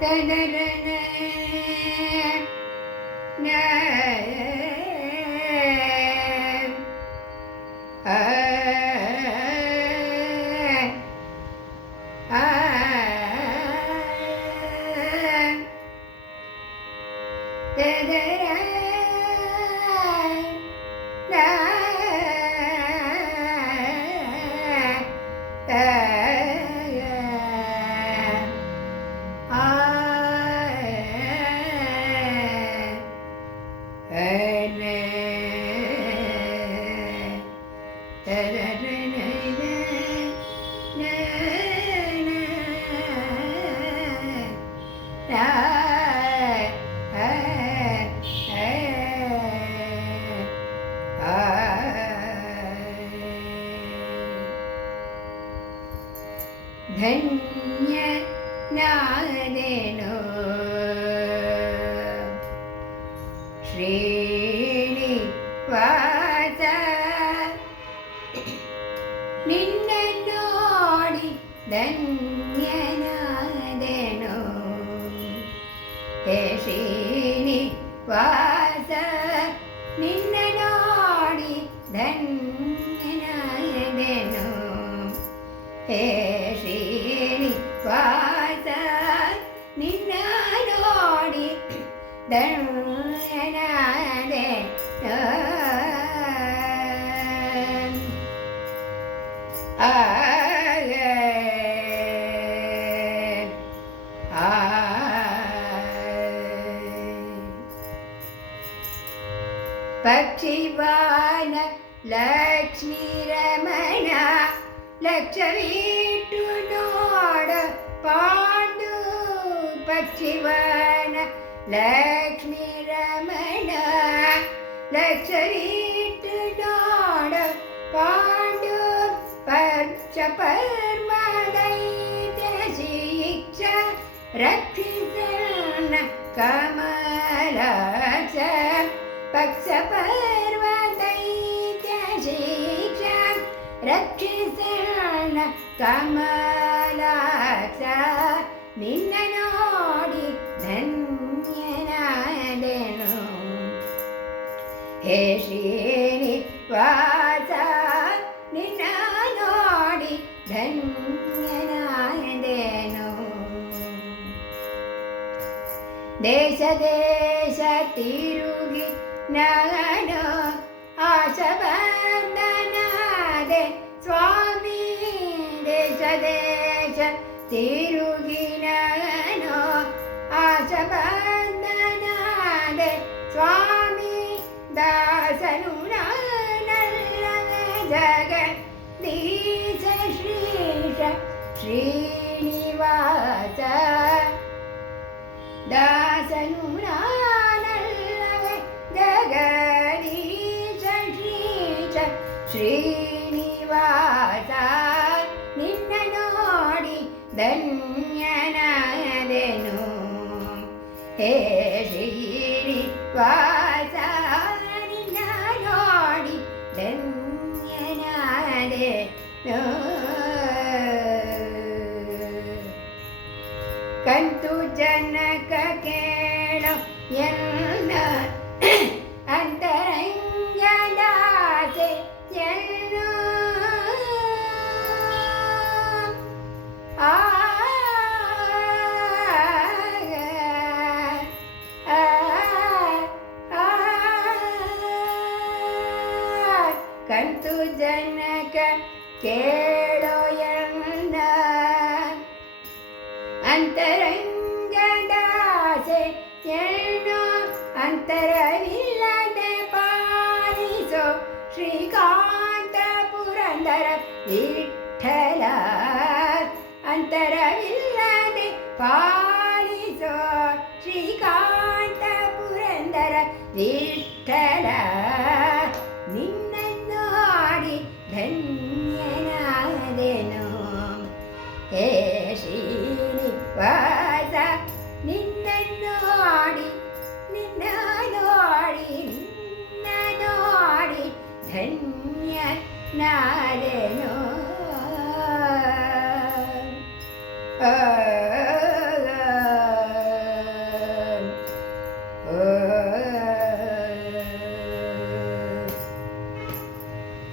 ധന്യ നാരനോ ശ്രീനിവാസ നിന്നോടി ധന്യനാദനോ ഹേ ശ്രീനിവാസ പക്ഷിവാന ലക്ഷ്മി രമണ ലക്ഷവീട്ടുനോട് പാണ്ടു പക്ഷിവാന. लक्ष्मी रमण लक्षी टोड पाण्डु पक्ष पर्वादयै त्यजि च रक्षण कमला च। पक्षपर्वजिष रक्षस ಹೇ ಶ್ರೀನಿವಾಸ ನಿನ್ನ ನೋಡಿ ಧನ್ಯನಾಯದೇನು ದೇಶ ದೇಶ ತಿರುಗಿ ನಾನು ಆಶವ ಶ್ರೀನಿವಾಸ ನಿನ್ನ ನೋಡಿ ಧನ್ಯನಾದೆನು ಹೇ ಶ್ರೀನಿವಾಸ ನಿನ್ನ ನೋಡಿ ಧನ್ಯನಾದೆನು ಕಂತು ಜನಕ கேளோயந்த அந்தரங்கதாசை என்னோ அந்தரவில்லத பாரிசோ ஸ்ரீகாந்த புரந்தர விட்டல அந்தரவில்லத பாரிசோ ஸ்ரீகாந்த புரந்தர விட்டல நின்னன்னு ஆடி தன் ಬಾದ ನಿನ್ನನ್ನು ಹಾಡಿ ನಿನ್ನನು ಹಾಡಿ ನಿನ್ನನು ಹಾಡಿ ಧನ್ಯ ನಾರನು